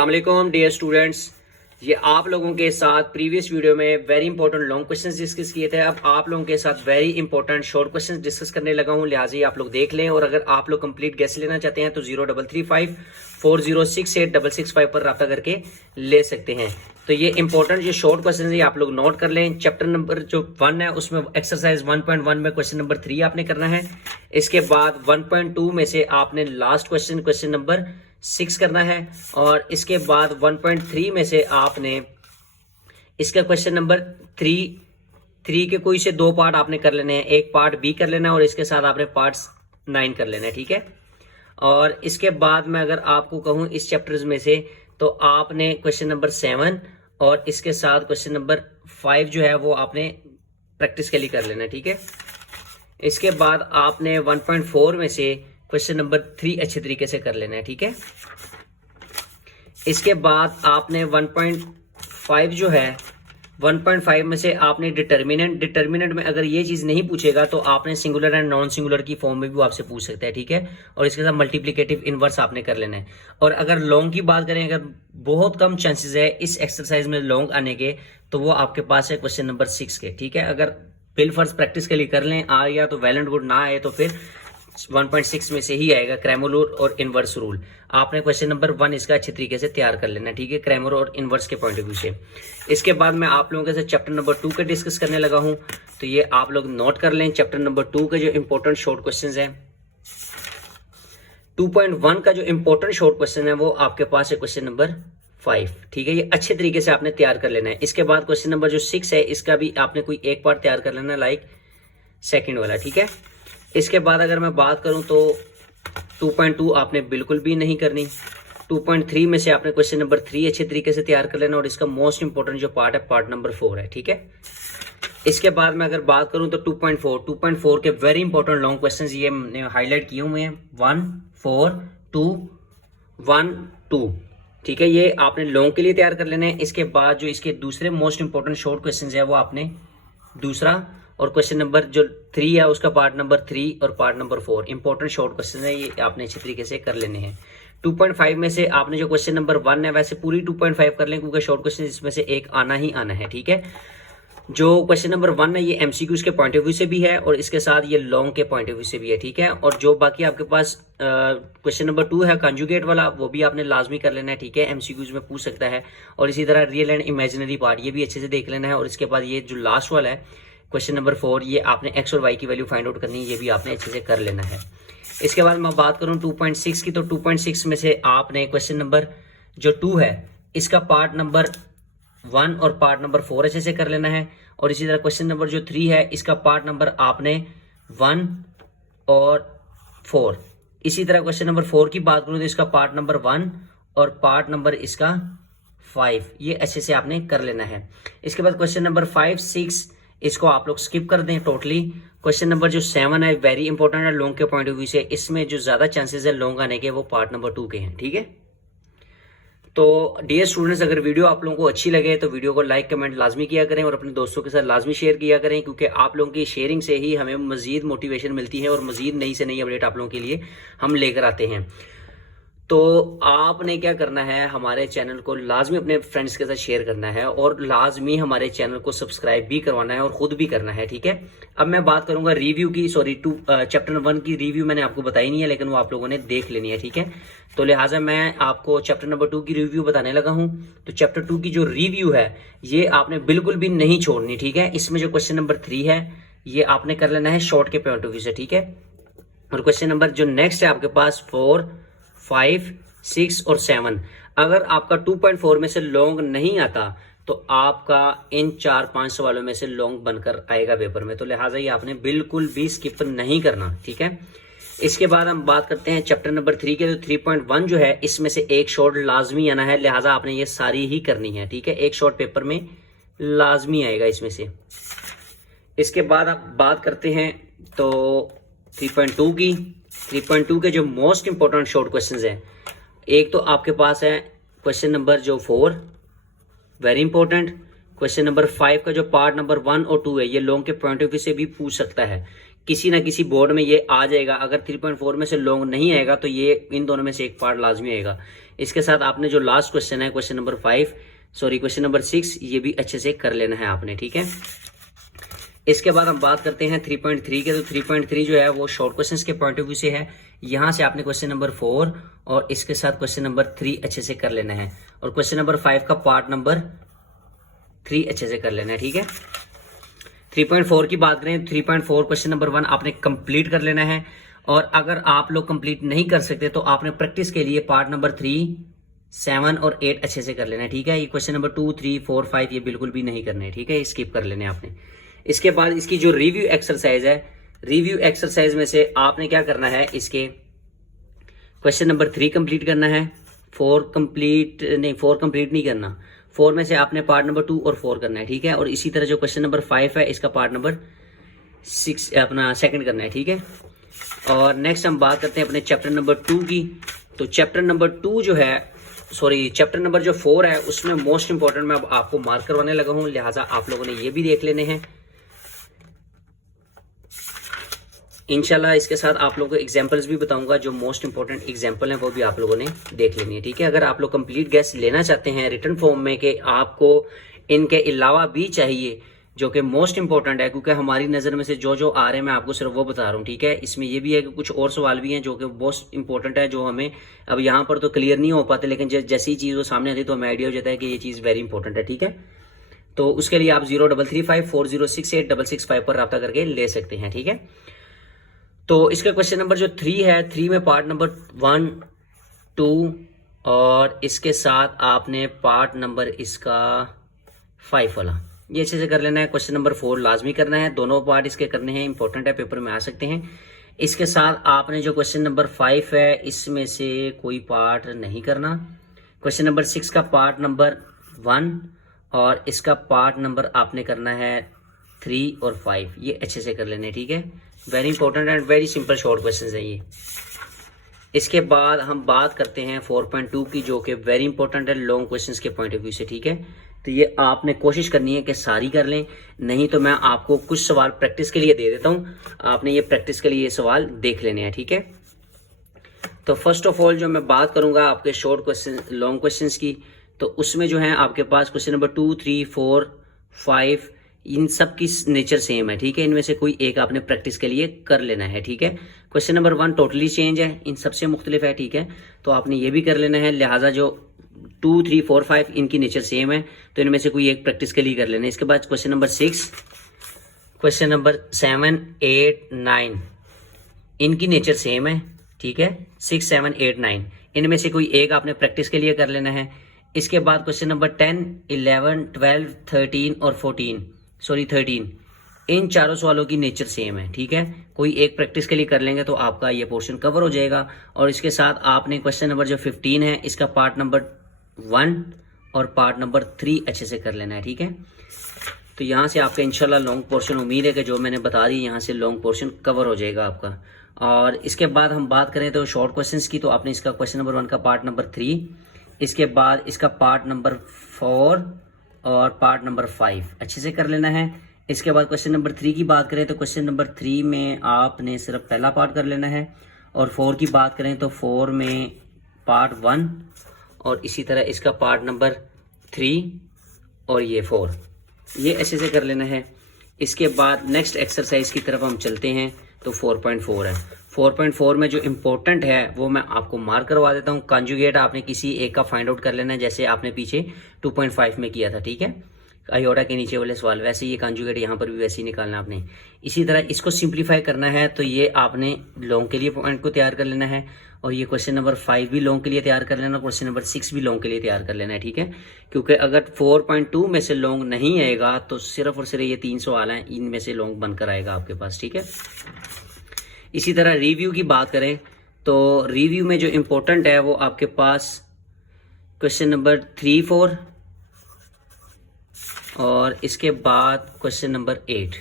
अस्सलामुअलैकुम dear students, ये आप लोगों के साथ प्रीवियस वीडियो में very important long questions discuss किए थे। अब आप लोगों के साथ very important short questions discuss करने लगा हूं, लिहाजा ये आप लोग देख लें। और अगर आप लोग कंप्लीट गेस लेना चाहते हैं तो 0335406865 पर रब्ता करके ले सकते हैं। तो ये इंपॉर्टेंट जो शॉर्ट क्वेश्चन है ये आप लोग नोट कर लें। चैप्टर नंबर जो 1 है उसमें एक्सरसाइज 1.1 में क्वेश्चन नंबर 3 आपने करना है। इसके बाद 1.2 में से आपने लास्ट क्वेश्चन नंबर 6 करना है। और इसके बाद 1.3 में से आपने इसका क्वेश्चन नंबर 3 के कोई से 2 पार्ट आपने कर लेने हैं। एक पार्ट बी कर लेना है और इसके साथ आपने पार्ट 9 कर लेना है, ठीक है। और इसके बाद मैं अगर आपको कहूं इस चैप्टर्स में से तो आपने क्वेश्चन नंबर 7 और इसके साथ क्वेश्चन नंबर 5 जो है वो आपने प्रैक्टिस के लिए कर लेना है, ठीक है। इसके बाद आपने 1.4 में से क्वेश्चन नंबर 3 अच्छे तरीके से कर लेना है, ठीक है। इसके बाद आपने 1.5 जो है 1.5 में से आपने डिटर्मिनेंट में अगर ये चीज नहीं पूछेगा तो आपने सिंगुलर एंड नॉन सिंगुलर की फॉर्म में भी आपसे पूछ सकता है, ठीक है। और इसके साथ मल्टीप्लिकेटिव इनवर्स आपने कर लेना है। और अगर लॉन्ग की बात करें, अगर बहुत कम चांसेस है इस एक्सरसाइज में लॉन्ग आने के, तो वो आपके पास है क्वेश्चन नंबर 6 के, ठीक है। अगर बिल फर्स्ट प्रैक्टिस के लिए कर लें, आ गया तो वेल एंड गुड, ना आए तो फिर 1.6 में से ही आएगा क्रैमर रूल और इनवर्स रूल। आपने क्वेश्चन नंबर 1 इसका अच्छे तरीके से तैयार कर लेना, ठीक है, क्रैमर और इनवर्स के पॉइंट ऑफ व्यू से। इसके बाद मैं आप लोगों के साथ चैप्टर नंबर 2 के डिस्कस करने लगा हूं, तो ये आप लोग नोट कर लें। चैप्टर नंबर 2 के जो इंपॉर्टेंट शॉर्ट क्वेश्चंस हैं, 2.1 का जो इंपॉर्टेंट शॉर्ट क्वेश्चन है वो आपके पास है क्वेश्चन नंबर 5, ठीक है। ये अच्छे तरीके से आपने तैयार कर लेना है। इसके बाद क्वेश्चन नंबर जो 6 है इसका भी आपने कोई एक पार्ट तैयार कर लेना, लाइक सेकेंड वाला, ठीक है। इसके बाद अगर मैं बात करूं तो 2.2 आपने बिल्कुल भी नहीं करनी। 2.3 में से आपने क्वेश्चन नंबर 3 अच्छे तरीके से तैयार कर लेना। और इसका मोस्ट इंपोर्टेंट जो पार्ट है पार्ट नंबर 4 है, ठीक है। इसके बाद मैं अगर बात करूं तो 2.4 के वेरी इंपॉर्टेंट लॉन्ग क्वेश्चंस ये मैंने हाईलाइट किए हुए हैं, 1 4 2 1 2, ठीक है। ये आपने लॉन्ग के लिए तैयार कर लेने हैं। इसके बाद जो इसके दूसरे मोस्ट इंपोर्टेंट शॉर्ट क्वेश्चंस है वो आपने दूसरा और क्वेश्चन नंबर जो 3 है उसका पार्ट नंबर 3 और part number 4 important short question है, ये आपने अच्छे तरीके से कर लेने हैं। 2.5 में से आपने जो क्वेश्चन नंबर 1 है वैसे पूरी 2.5 कर लें, क्योंकि शॉर्ट क्वेश्चन इसमें से एक आना ही आना है, ठीक है। जो क्वेश्चन नंबर 1 है ये एमसीक्यूज के पॉइंट ऑफ व्यू से भी है और इसके साथ ये लॉन्ग के पॉइंट ऑफ व्यू से भी है, ठीक है। और जो बाकी आपके पास क्वेश्चन नंबर 2 है कंजुगेट वाला, वो भी आपने लाजमी कर लेना है, ठीक है, एमसीक्यूज में पूछ सकता है। और इसी तरह रियल एंड इमेजिनरी पार्ट ये भी अच्छे से देख लेना है। और इसके बाद ये जो लास्ट वाला है क्वेश्चन नंबर 4, ये आपने एक्स और वाई की वैल्यू फाइंड आउट करनी है, ये भी आपने अच्छे से कर लेना है। इसके बाद मैं बात करूं 2.6 की, तो 2.6 में से आपने क्वेश्चन नंबर जो 2 है इसका पार्ट नंबर 1 और पार्ट नंबर 4 अच्छे से कर लेना है। और इसी तरह क्वेश्चन नंबर जो 3 है इसका पार्ट नंबर आपने 1 और 4। इसी तरह क्वेश्चन नंबर 4 की बात करूं तो इसका पार्ट नंबर 1 और पार्ट नंबर इसका 5, ये अच्छे से आपने कर लेना है। इसके बाद क्वेश्चन नंबर 5 6 इसको आप लोग स्किप कर दें टोटली। क्वेश्चन नंबर जो 7 है वेरी इंपॉर्टेंट है लॉन्ग के पॉइंट ऑफ व्यू से, इसमें जो ज्यादा चांसेस है लॉन्ग आने के वो पार्ट नंबर 2 के हैं, ठीक है। तो डियर स्टूडेंट्स, अगर वीडियो आप लोगों को अच्छी लगे तो वीडियो को लाइक कमेंट लाजमी किया करें और अपने दोस्तों के साथ लाजमी शेयर किया करें, क्योंकि आप लोगों की शेयरिंग से ही हमें मजीद मोटिवेशन मिलती है और मजीद नई से नई अपडेट आप लोगों के लिए हम लेकर आते हैं। तो आपने क्या करना है, हमारे चैनल को लाजमी अपने फ्रेंड्स के साथ शेयर करना है और लाजमी हमारे चैनल को सब्सक्राइब भी करवाना है और खुद भी करना है, ठीक है। अब मैं बात करूंगा रिव्यू की, चैप्टर 1 की रिव्यू मैंने आपको बताई नहीं है, लेकिन वो आप लोगों ने देख लेनी है, ठीक है। तो लिहाजा मैं आपको चैप्टर नंबर 2 की रिव्यू बताने लगा हूं। तो चैप्टर 2 की जो रिव्यू है ये आपने बिल्कुल भी नहीं छोड़नी, ठीक है। इसमें जो क्वेश्चन नंबर 3 है ये आपने कर लेना है शॉर्ट के पॉइंट ऑफ व्यू से, ठीक है। और क्वेश्चन नंबर जो नेक्स्ट है आपके पास 4 5 6 और 7, अगर आपका 2.4 में से लॉन्ग नहीं आता तो आपका इन 4-5 सवालों में से लॉन्ग बनकर आएगा पेपर में। तो लिहाजा ये आपने बिल्कुल भी स्किप नहीं करना, ठीक है। इसके बाद हम बात करते हैं चैप्टर नंबर 3 के। तो 3.1 जो है इसमें से एक शॉर्ट लाजमी आना है, लिहाजा आपने ये सारी ही करनी है, ठीक है। एक शॉर्ट पेपर में लाजमी आएगा इसमें से। इसके बाद आप बात करते हैं तो 3.2 की। 3.2 के जो मोस्ट इंपोर्टेंट शॉर्ट क्वेश्चंस हैं, एक तो आपके पास है क्वेश्चन नंबर जो 4 वेरी इंपॉर्टेंट। क्वेश्चन नंबर 5 का जो पार्ट नंबर 1 और 2 है ये लॉन्ग के पॉइंट ऑफ व्यू से भी पूछ सकता है, किसी ना किसी बोर्ड में ये आ जाएगा। अगर 3.4 में से लॉन्ग नहीं आएगा तो ये इन दोनों में से एक पार्ट लाजमी आएगा। इसके साथ आपने जो लास्ट क्वेश्चन है क्वेश्चन नंबर 6 ये भी अच्छे से कर लेना है आपने, ठीक है। इसके बाद हम बात करते हैं 3.3 के। तो 3.3 जो है वो शॉर्ट क्वेश्चंस के पॉइंट ऑफ व्यू से है। यहाँ से आपने क्वेश्चन नंबर 4 और इसके साथ क्वेश्चन नंबर 3 अच्छे से कर लेना है, और क्वेश्चन नंबर 5 का पार्ट नंबर 3 अच्छे से कर लेना है, ठीक है। 3.4 की बात करें, 3.4 क्वेश्चन नंबर 1 आपने कंप्लीट कर लेना है, और अगर आप लोग कंप्लीट नहीं कर सकते तो आपने प्रैक्टिस के लिए पार्ट नंबर 3, 7 और 8 अच्छे से कर लेना है, ठीक है। ये क्वेश्चन नंबर 2, 3, 4, 5 ये बिल्कुल भी नहीं करने हैं, ठीक है, स्किप कर लेने आपने। इसके बाद इसकी जो रिव्यू एक्सरसाइज है, रिव्यू एक्सरसाइज में से आपने क्या करना है, इसके क्वेश्चन नंबर 3 कंप्लीट करना है, 4 कंप्लीट नहीं करना, 4 में से आपने पार्ट नंबर 2 और 4 करना है, ठीक है। और इसी तरह जो क्वेश्चन नंबर 5 है इसका पार्ट नंबर 6 अपना सेकंड करना है, ठीक है। और नेक्स्ट हम बात करते हैं अपने चैप्टर नंबर 2 की। तो चैप्टर नंबर 2 जो है, चैप्टर नंबर जो 4 है उसमें मोस्ट इंपॉर्टेंट मैं अब आपको मार्क करवाने लगा हूं, लिहाजा आप लोगों ने ये भी देख लेने हैं इंशाल्लाह। इसके साथ आप लोगों को एग्जांपल्स भी बताऊंगा, जो मोस्ट इंपॉर्टेंट एग्जांपल हैं वो भी आप लोगों ने देख लेनी है, ठीक है। अगर आप लोग कंप्लीट गैस लेना चाहते हैं रिटर्न फॉर्म में कि आपको इनके अलावा भी चाहिए जो कि मोस्ट इंपॉर्टेंट है, क्योंकि हमारी नज़र में से जो जो आ रहे हैं मैं आपको सिर्फ वो बता रहा हूँ, ठीक है। इसमें ये भी है कि कुछ और सवाल भी हैं जो कि मोस्ट इंपॉर्टेंट है, जो हमें अब यहाँ पर तो क्लियर नहीं हो पाते, लेकिन जैसी चीज़ वो सामने आती है तो हमें आइडिया हो जाता है कि ये चीज़ वेरी इंपॉर्टेंट है, ठीक है। तो उसके लिए आप 0335406865 पर रब्ता करके ले सकते हैं, ठीक है। तो इसका क्वेश्चन नंबर जो 3 है, 3 में पार्ट नंबर 1, 2 और इसके साथ आपने पार्ट नंबर इसका 5 वाला ये अच्छे से कर लेना है। क्वेश्चन नंबर 4 लाजमी करना है, दोनों पार्ट इसके करने हैं, इंपॉर्टेंट है, पेपर में आ सकते हैं। इसके साथ आपने जो क्वेश्चन नंबर 5 है इसमें से कोई पार्ट नहीं करना। क्वेश्चन नंबर 6 का पार्ट नंबर 1 और इसका पार्ट नंबर आपने करना है 3 और 5, ये अच्छे से कर लेने, ठीक है। Very important and very simple short question है ये। इसके बाद हम बात करते हैं 4.2 की, जो कि वेरी इंपॉर्टेंट है लॉन्ग क्वेश्चंस के पॉइंट ऑफ व्यू से, ठीक है। तो ये आपने कोशिश करनी है कि सारी कर लें, नहीं तो मैं आपको कुछ सवाल प्रैक्टिस के लिए दे देता हूं, आपने ये प्रैक्टिस के लिए ये सवाल देख लेने हैं, ठीक है। तो फर्स्ट ऑफ ऑल जो मैं बात करूंगा आपके शॉर्ट क्वेश्चन लॉन्ग क्वेश्चंस की, तो उसमें जो है आपके पास क्वेश्चन नंबर 2, 3, 4, 5 इन सब की नेचर सेम है, ठीक है। इनमें से कोई एक आपने प्रैक्टिस के लिए कर लेना है, ठीक है। क्वेश्चन नंबर 1 टोटली चेंज है, इन सबसे मुख्तलिफ है, ठीक है, तो आपने ये भी कर लेना है। लिहाजा जो 2, 3, 4, 5 इनकी नेचर सेम है, तो इनमें से कोई एक प्रैक्टिस के लिए कर लेना है। इसके बाद क्वेश्चन नंबर 6, क्वेश्चन नंबर 7, 8, 9 इनकी नेचर सेम है, ठीक है। 6, 7, 8, 9 इनमें से कोई एक आपने प्रैक्टिस के लिए कर लेना है। इसके बाद क्वेश्चन नंबर 10, 11, 12, 13 और 13 इन चारों सवालों की नेचर सेम है, ठीक है। कोई एक प्रैक्टिस के लिए कर लेंगे तो आपका ये पोर्शन कवर हो जाएगा। और इसके साथ आपने क्वेश्चन नंबर जो 15 है इसका पार्ट नंबर 1 और पार्ट नंबर 3 अच्छे से कर लेना है, ठीक है। तो यहाँ से आपका इंशाल्लाह लॉन्ग पोर्शन, उम्मीद है कि जो मैंने बता दी यहाँ से लॉन्ग पोर्शन कवर हो जाएगा आपका। और इसके बाद हम बात करें तो शॉर्ट क्वेश्चंस की, तो आपने इसका क्वेश्चन नंबर 1 का पार्ट नंबर 3, इसके बाद इसका पार्ट नंबर 4 और पार्ट नंबर 5 अच्छे से कर लेना है। इसके बाद क्वेश्चन नंबर 3 की बात करें तो क्वेश्चन नंबर 3 में आपने सिर्फ पहला पार्ट कर लेना है। और 4 की बात करें तो 4 में पार्ट 1 और इसी तरह इसका पार्ट नंबर 3 और ये 4 ये अच्छे से कर लेना है। इसके बाद नेक्स्ट एक्सरसाइज की तरफ हम चलते हैं, तो 4.4 है। 4.4 में जो इम्पोर्टेंट है वो मैं आपको मार्क करवा देता हूँ। कॉन्जुगेट आपने किसी एक का फाइंड आउट कर लेना है, जैसे आपने पीछे 2.5 में किया था, ठीक है, आयोटा के नीचे वाले सवाल, वैसे ये कॉन्जुगेट यहाँ पर भी वैसे ही निकालना आपने। इसी तरह इसको सिंप्लीफाई करना है, तो ये आपने लॉन्ग के लिए पॉइंट को तैयार कर लेना है, और ये क्वेश्चन नंबर 5 भी लॉन्ग के लिए तैयार कर लेना, क्वेश्चन नंबर 6 भी लॉन्ग के लिए तैयार कर लेना है, ठीक है। क्योंकि अगर 4.2 में से लॉन्ग नहीं आएगा तो सिर्फ और सिर्फ ये 3 सवाल हैं, इनमें से लॉन्ग बनकर आएगा आपके पास, ठीक है। इसी तरह रिव्यू की बात करें तो रिव्यू में जो इम्पोर्टेंट है वो आपके पास क्वेश्चन नंबर 3, 4 और इसके बाद क्वेश्चन नंबर 8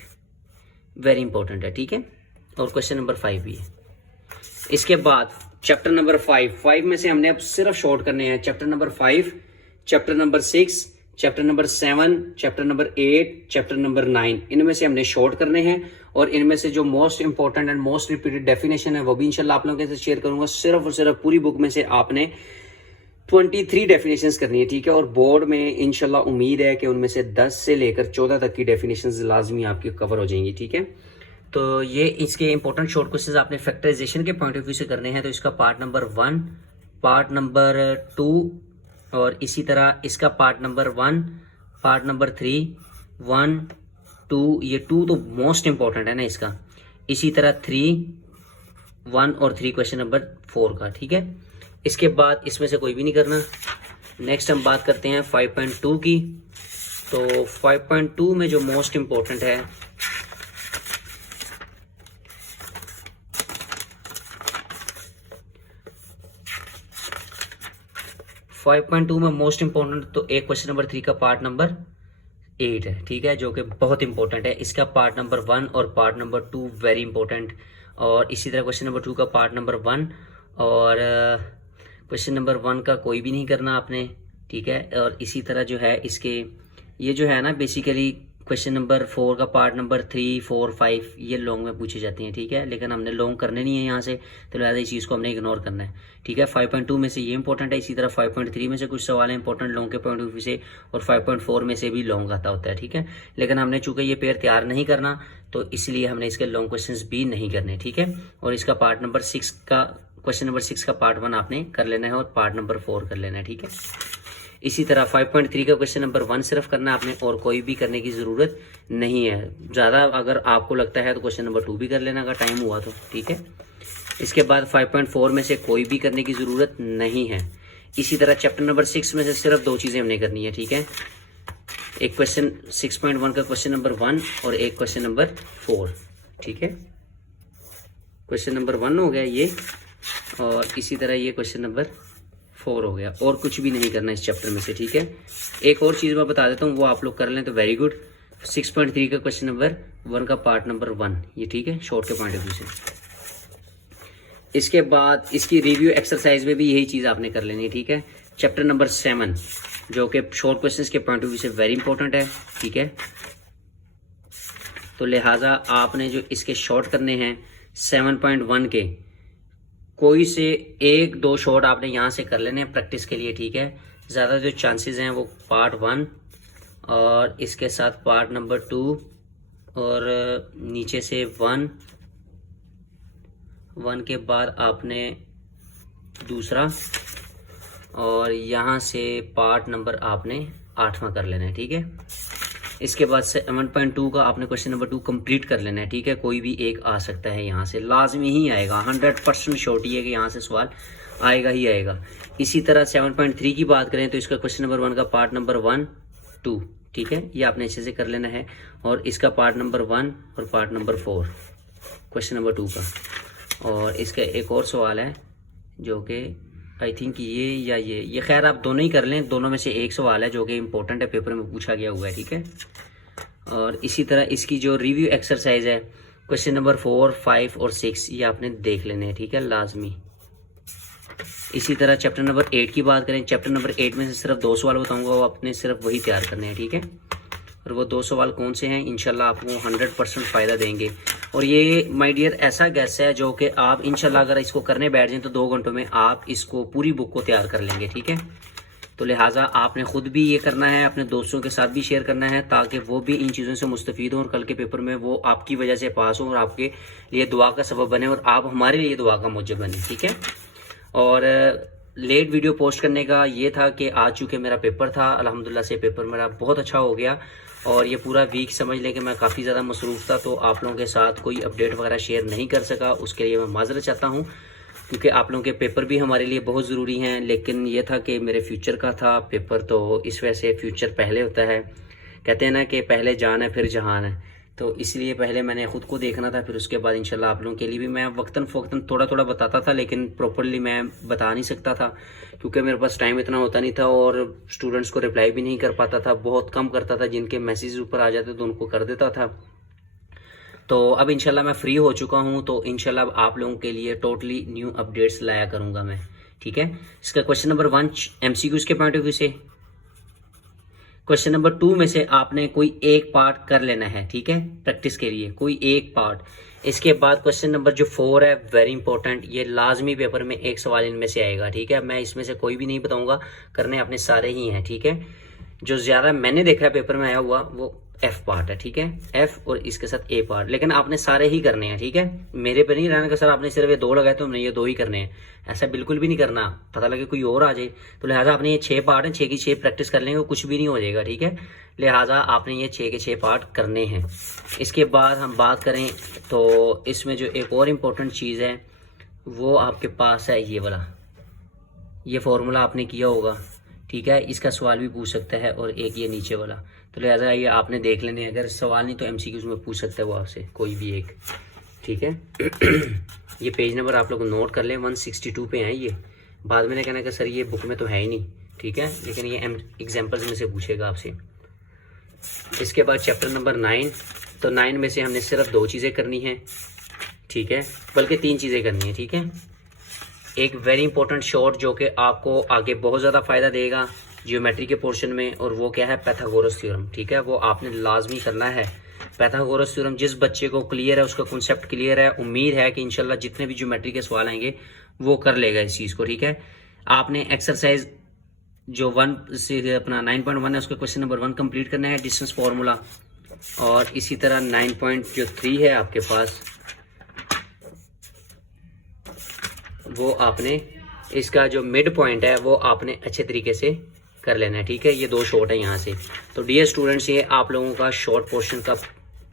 वेरी इंपॉर्टेंट है, ठीक है, और क्वेश्चन नंबर 5 भी है। इसके बाद चैप्टर नंबर 5 में से हमने अब सिर्फ शॉर्ट करने हैं। Chapter number 5, chapter number 6, chapter number 7, chapter number 8, chapter number 9 इनमें से हमने शॉर्ट करने हैं, और इनमें से जो most important and most repeated definition है वो भी इंशाल्लाह आप लोगों के साथ शेयर करूंगा। सिर्फ और सिर्फ पूरी बुक में से आपने 23 डेफिनेशंस करनी है, ठीक है। और बोर्ड में इंशाल्लाह उम्मीद है कि उनमें से 10 से लेकर 14 तक की डेफिनेशंस लाजमी आपकी कवर हो जाएंगी, ठीक है। तो ये इसके इंपॉर्टेंट शॉर्ट क्वेश्चंस आपने फैक्टराइजेशन के पॉइंट ऑफ व्यू से करने हैं, तो इसका पार्ट नंबर 1, पार्ट नंबर 2 और इसी तरह इसका पार्ट नंबर 1, पार्ट नंबर 3, 1, 2, ये 2 तो मोस्ट इंपॉर्टेंट है ना इसका, इसी तरह 3, 1 और 3 क्वेश्चन नंबर 4 का, ठीक है। इसके बाद इसमें से कोई भी नहीं करना। नेक्स्ट हम बात करते हैं 5.2 की। तो 5.2 में जो मोस्ट इंपॉर्टेंट है, में मोस्ट इंपॉर्टेंट तो एक क्वेश्चन नंबर 3 का पार्ट नंबर 8 है, ठीक है, जो कि बहुत इंपॉर्टेंट है। इसका पार्ट नंबर 1 और पार्ट नंबर 2 वेरी इंपॉर्टेंट, और इसी तरह क्वेश्चन नंबर 2 का पार्ट नंबर 1 और क्वेश्चन नंबर 1 का कोई भी नहीं करना आपने, ठीक है। और इसी तरह जो है इसके ये जो है ना बेसिकली क्वेश्चन नंबर 4 का पार्ट नंबर 3, 4, 5 ये लॉन्ग में पूछे जाते हैं, ठीक है, लेकिन हमने लॉन्ग करने नहीं है यहाँ से, तो लिहाजा इस चीज़ को हमने इग्नोर करना है, ठीक है। 5.2 में से ये इंपॉर्टेंट है, इसी तरह 5.3 में से कुछ सवाल है इंपॉर्टेंट लॉन्ग के पॉइंट ऑफ व्यू से, और 5.4 में से भी लॉन्ग आता होता है, ठीक है। लेकिन हमने चूंकि ये पेयर तैयार नहीं करना, तो इसलिए हमने इसके लॉन्ग क्वेश्चन भी नहीं करने, ठीक है। और इसका पार्ट नंबर 6 का क्वेश्चन नंबर 6 का पार्ट 1 आपने कर लेना है और पार्ट नंबर 4 कर लेना है, ठीक है। इसी तरह 5.3 का क्वेश्चन नंबर 1 सिर्फ करना आपने, और कोई भी करने की ज़रूरत नहीं है। ज़्यादा अगर आपको लगता है तो क्वेश्चन नंबर 2 भी कर लेना अगर टाइम हुआ तो, ठीक है। इसके बाद 5.4 में से कोई भी करने की ज़रूरत नहीं है। इसी तरह चैप्टर नंबर 6 में से सिर्फ 2 चीज़ें हमने करनी है, ठीक है। एक क्वेश्चन 6.1 का क्वेश्चन नंबर 1 और एक क्वेश्चन नंबर 4, ठीक है। क्वेश्चन नंबर 1 हो गया ये, और इसी तरह ये क्वेश्चन नंबर 4 हो गया, और कुछ भी नहीं करना इस चैप्टर में से, ठीक है। एक और चीज़ मैं बता देता हूँ, वो आप लोग कर लें तो वेरी गुड। 6.3 का क्वेश्चन नंबर 1 का पार्ट नंबर 1 ये, ठीक है, शॉर्ट के पॉइंट ऑफ व्यू से। इसके बाद इसकी रिव्यू एक्सरसाइज में भी यही चीज़ आपने कर लेनी है, ठीक है। चैप्टर नंबर 7 जो कि शॉर्ट क्वेश्चंस के पॉइंट ऑफ व्यू से वेरी इंपॉर्टेंट है, ठीक है। तो लिहाजा आपने जो इसके शॉर्ट करने हैं 7.1 के, कोई से 1-2 शॉट आपने यहाँ से कर लेने हैं प्रैक्टिस के लिए, ठीक है। ज़्यादा जो चांसेस हैं वो पार्ट 1 और इसके साथ पार्ट नंबर 2 और नीचे से 1 के बाद आपने दूसरा, और यहाँ से पार्ट नंबर आपने 8वां कर लेना है, ठीक है। इसके बाद 7.2 का आपने क्वेश्चन नंबर 2 कंप्लीट कर लेना है, ठीक है। कोई भी एक आ सकता है यहाँ से, लाजमी ही आएगा, 100% श्योरिटी है कि यहाँ से सवाल आएगा ही आएगा। इसी तरह 7.3 की बात करें तो इसका क्वेश्चन नंबर 1 का पार्ट नंबर 1, 2, ठीक है, ये आपने अच्छे से कर लेना है। और इसका पार्ट नंबर 1 और पार्ट नंबर 4 क्वेश्चन नंबर 2 का। और इसका एक और सवाल है जो कि आई थिंक ये या ये खैर आप दोनों ही कर लें, दोनों में से एक सवाल है जो कि इंपॉर्टेंट है, पेपर में पूछा गया हुआ है, ठीक है। और इसी तरह इसकी जो रिव्यू एक्सरसाइज है क्वेश्चन नंबर 4, 5 और 6 ये आपने देख लेने हैं, ठीक है, लाजमी। इसी तरह चैप्टर नंबर 8 की बात करें, चैप्टर नंबर 8 में से सिर्फ 2 सवाल बताऊंगा, वो आपने सिर्फ वही तैयार करने हैं, ठीक है। और वो 2 सवाल कौन से हैं, इंशाल्लाह आपको 100% फ़ायदा देंगे। और ये माय डियर ऐसा गैस है जो कि आप इंशाल्लाह अगर इसको करने बैठ जाएं तो 2 घंटों में आप इसको पूरी बुक को तैयार कर लेंगे, ठीक है। तो लिहाजा आपने खुद भी ये करना है, अपने दोस्तों के साथ भी शेयर करना है, ताकि वो भी इन चीज़ों से मुस्तफ़ीद हों और कल के पेपर में वो आपकी वजह से पास हों और आपके लिए दुआ का सबब बने और आप हमारे लिए दुआ का मूजब बने, ठीक है। और लेट वीडियो पोस्ट करने का ये था कि आज चूँकि मेरा पेपर था, अल्हम्दुलिल्लाह से पेपर मेरा बहुत अच्छा हो गया, और ये पूरा वीक समझ लें कि मैं काफ़ी ज़्यादा मसरूफ़ था, तो आप लोगों के साथ कोई अपडेट वगैरह शेयर नहीं कर सका, उसके लिए मैं माज़रत चाहता हूँ, क्योंकि आप लोगों के पेपर भी हमारे लिए बहुत ज़रूरी हैं। लेकिन ये था कि मेरे फ्यूचर का था पेपर, तो इस वजह से फ्यूचर पहले होता है, कहते हैं ना कि पहले जान है फिर जहान है, तो इसलिए पहले मैंने ख़ुद को देखना था, फिर उसके बाद इंशाल्लाह आप लोगों के लिए भी मैं वक्तन फ़वक्तन थोड़ा थोड़ा बताता था, लेकिन प्रॉपरली मैं बता नहीं सकता था क्योंकि मेरे पास टाइम इतना होता नहीं था और स्टूडेंट्स को रिप्लाई भी नहीं कर पाता था, बहुत कम करता था, जिनके मैसेज ऊपर आ जाते तो उनको कर देता था। तो अब इंशाल्लाह मैं फ्री हो चुका हूँ, तो इंशाल्लाह अब आप लोगों के लिए टोटली न्यू अपडेट्स लाया करूँगा मैं, ठीक है। इसका क्वेश्चन नंबर 1 MCQs के पॉइंट ऑफ व्यू से, क्वेश्चन नंबर 2 में से आपने कोई एक पार्ट कर लेना है, ठीक है, प्रैक्टिस के लिए कोई एक पार्ट। इसके बाद क्वेश्चन नंबर जो 4 है, वेरी इंपॉर्टेंट, ये लाजमी पेपर में एक सवाल इनमें से आएगा, ठीक है। मैं इसमें से कोई भी नहीं बताऊंगा, करने अपने सारे ही हैं, ठीक है। जो ज़्यादा मैंने देखा है पेपर में आया हुआ वो एफ पार्ट है, ठीक है, एफ और इसके साथ ए पार्ट, लेकिन आपने सारे ही करने हैं, ठीक है। मेरे पे नहीं रहना कि सर आपने सिर्फ ये 2 लगाए तो हमने ये 2 ही करने हैं, ऐसा बिल्कुल भी नहीं करना, पता लगे कोई और आ जाए। तो लिहाजा आपने ये 6 पार्ट हैं, 6 की 6 प्रैक्टिस कर लेंगे, कुछ भी नहीं हो जाएगा, ठीक है। लिहाजा आपने ये 6 के 6 पार्ट करने हैं। इसके बाद हम बात करें तो इसमें जो एक और इम्पोर्टेंट चीज़ है वो आपके पास है ये वाला, ये फॉर्मूला आपने किया होगा, ठीक है, इसका सवाल भी पूछ सकता है, और एक ये नीचे वाला, तो लिहाजा ये आपने देख लेने, अगर सवाल नहीं तो एमसीक्यूज में पूछ सकता है वो आपसे कोई भी एक, ठीक है। ये पेज नंबर आप लोग नोट कर लें, 162 पे हैं ये, बाद में कहना कि सर ये बुक में तो है ही नहीं, ठीक है, लेकिन ये एग्जाम्पल्स में से पूछेगा आपसे। इसके बाद चैप्टर नंबर 9, तो 9 में से हमने सिर्फ 2 चीज़ें करनी है, ठीक है, बल्कि 3 चीज़ें करनी है, ठीक है। एक वेरी इंपॉर्टेंट शॉर्ट जो कि आपको आगे बहुत ज़्यादा फ़ायदा देगा ज्योमेट्री के पोर्शन में, और वो क्या है, पाइथागोरस थ्योरम, ठीक है, वो आपने लाजमी करना है। पाइथागोरस थ्योरम जिस बच्चे को क्लियर है, उसका कॉन्सेप्ट क्लियर है, उम्मीद है कि इंशाल्लाह जितने भी ज्योमेट्री के सवाल आएंगे वो कर लेगा इस चीज़ को, ठीक है। आपने एक्सरसाइज जो 1 से अपना 9.1 है उसका क्वेश्चन नंबर 1 कंप्लीट करना है, डिस्टेंस फार्मूला, और इसी तरह 9.3 है आपके पास, वो आपने इसका जो मिड पॉइंट है वो आपने अच्छे तरीके से कर लेना है, ठीक है। ये 2 शॉर्ट है यहाँ से। तो डियर स्टूडेंट्स, ये आप लोगों का शॉर्ट पोर्शन का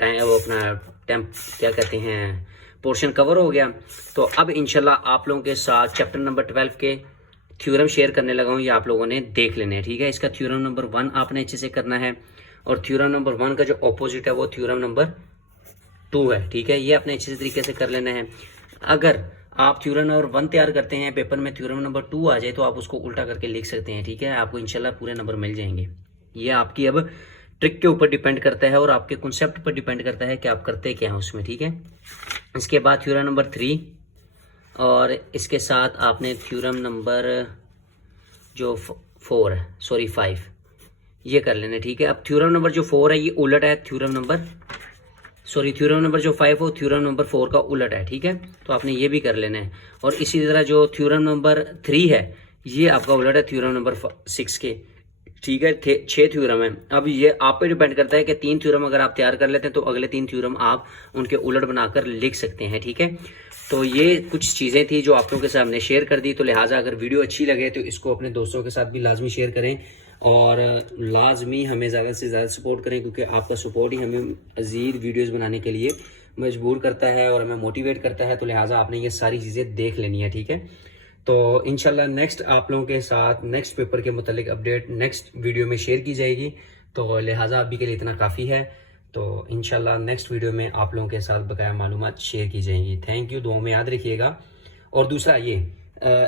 टाइम, वो अपना टाइम क्या कहते हैं, पोर्शन कवर हो गया। तो अब इंशाल्लाह आप लोगों के साथ चैप्टर नंबर 12 के थ्योरम शेयर करने लगा हूँ, ये आप लोगों ने देख लेने हैं, ठीक है। इसका थ्योरम नंबर 1 आपने अच्छे से करना है, और थ्योरम नंबर 1 का जो ऑपोजिट है वो थ्योरम नंबर 2 है, ठीक है। ये अपने अच्छे से तरीके से कर लेना है। अगर आप थ्योरम नंबर 1 तैयार करते हैं, पेपर में थ्योरम नंबर 2 आ जाए तो आप उसको उल्टा करके लिख सकते हैं, ठीक है, आपको इंशाल्लाह पूरे नंबर मिल जाएंगे। ये आपकी अब ट्रिक के ऊपर डिपेंड करता है और आपके कॉन्सेप्ट पर डिपेंड करता है कि आप करते क्या हैं उसमें, ठीक है। इसके बाद थ्योरम नंबर 3, और इसके साथ आपने थ्योरम नंबर जो 4 है, सॉरी 5, ये कर लेना, ठीक है। अब थ्योरम नंबर जो 4 है ये उलट है थ्योरम नंबर जो 5 हो थ्योरम नंबर 4 का उलट है, ठीक है, तो आपने ये भी कर लेना है। और इसी तरह जो थ्योरम नंबर 3 है ये आपका उलट है थ्योरम नंबर 6 के, ठीक है। 6 थ्योरम है। अब ये आप पे डिपेंड करता है कि 3 थ्योरम अगर आप तैयार कर लेते हैं तो अगले 3 थ्योरम आप उनके उलट बनाकर लिख सकते हैं, ठीक है। तो ये कुछ चीज़ें थी जो आप लोगों के सामने शेयर कर दी। तो लिहाजा अगर वीडियो अच्छी लगे तो इसको अपने दोस्तों के साथ भी लाजमी शेयर करें, और लाजमी हमें ज़्यादा से ज़्यादा सपोर्ट करें, क्योंकि आपका सपोर्ट ही हमें मज़ीद वीडियोस बनाने के लिए मजबूर करता है और हमें मोटिवेट करता है। तो लिहाजा आपने ये सारी चीज़ें देख लेनी है, ठीक है। तो इंशाल्लाह नेक्स्ट आप लोगों के साथ नेक्स्ट पेपर के मुतालिक अपडेट नेक्स्ट वीडियो में शेयर की जाएगी। तो लिहाजा अभी के लिए इतना काफ़ी है। तो इंशाल्लाह नेक्स्ट वीडियो में आप लोगों के साथ बकाया मालूमात शेयर की जाएंगी। थैंक यू, दुआ में याद रखिएगा। और दूसरा ये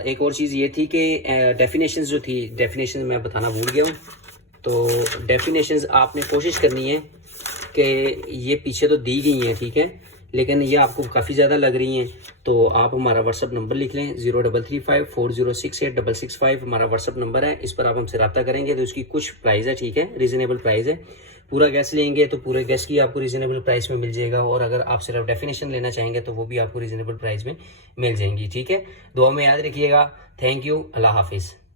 एक और चीज़ ये थी कि डेफिनेशंस जो थी, डेफिनेशंस मैं बताना भूल गया हूँ। तो डेफिनेशंस आपने कोशिश करनी है कि ये पीछे तो दी गई हैं, ठीक है, लेकिन ये आपको काफ़ी ज़्यादा लग रही हैं। तो आप हमारा व्हाट्सअप नंबर लिख लें, 0335406865 हमारा व्हाट्सअप नंबर है। इस पर आप हमसे रब्ता करेंगे तो उसकी कुछ प्राइस है, ठीक है, रीज़नेबल प्राइस है। पूरा गैस लेंगे तो पूरे गैस की आपको रीज़नेबल प्राइस में मिल जाएगा, और अगर आप सिर्फ डेफिनेशन लेना चाहेंगे तो वो भी आपको रीज़नेबल प्राइस में मिल जाएंगी, ठीक है। दुआ में याद रखिएगा। थैंक यू, अल्लाह हाफिज़।